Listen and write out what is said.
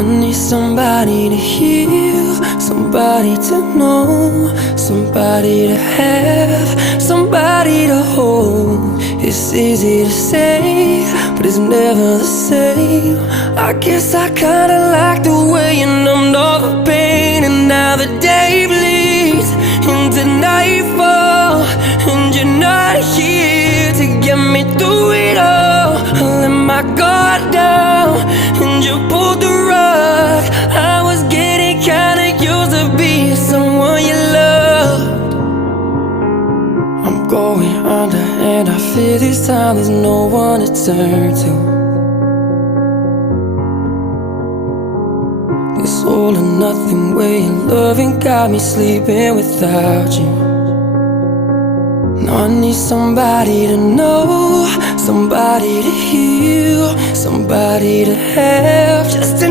I need somebody to heal, somebody to know, somebody to have, somebody to hold. It's easy to say, but it's never the same. I guess I kinda like the way you numbed all the pain. And now the day bleeds into nightfall, and you're not here to get me through it all. I let my guard down, and you pulled the rug. I was getting kinda used to being someone you loved. I'm going under, and I fear this time there's no one to turn to. This all or nothing way of loving got me sleeping without you. Now I need somebody to know, somebody to heal, somebody to have, just to